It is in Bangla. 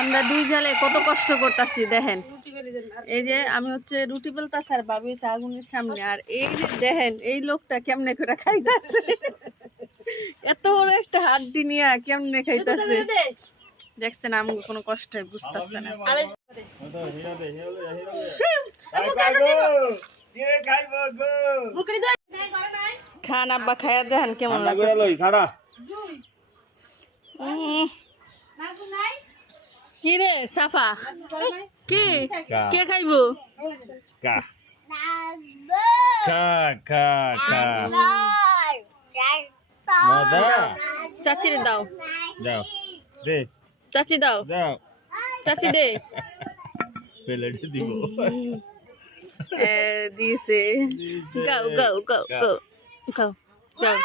আমরা দুই জালে কত কষ্ট করতেছি দেখেন। এই যে আমি হচ্ছে রুটি বেলতাছি আর বাবু হচ্ছে আগুনের সামনে, আর এই যে দেখেন এই লোকটা কেমনে করে খাইতেছে, এত বড় একটা হাড্ডি নিয়ে কেমনে খাইতেছে। দেখছেন আমি কোনো কষ্ট বুঝতেছে না। খান আব্বা খাইয়া দেখেন কেমন কি রে সাফা, কি কে খাইবো? চাচি রে দাও, চাচি দাও, চাচি দে। দিছে, গাও গাও গাও গাও গাও গাও।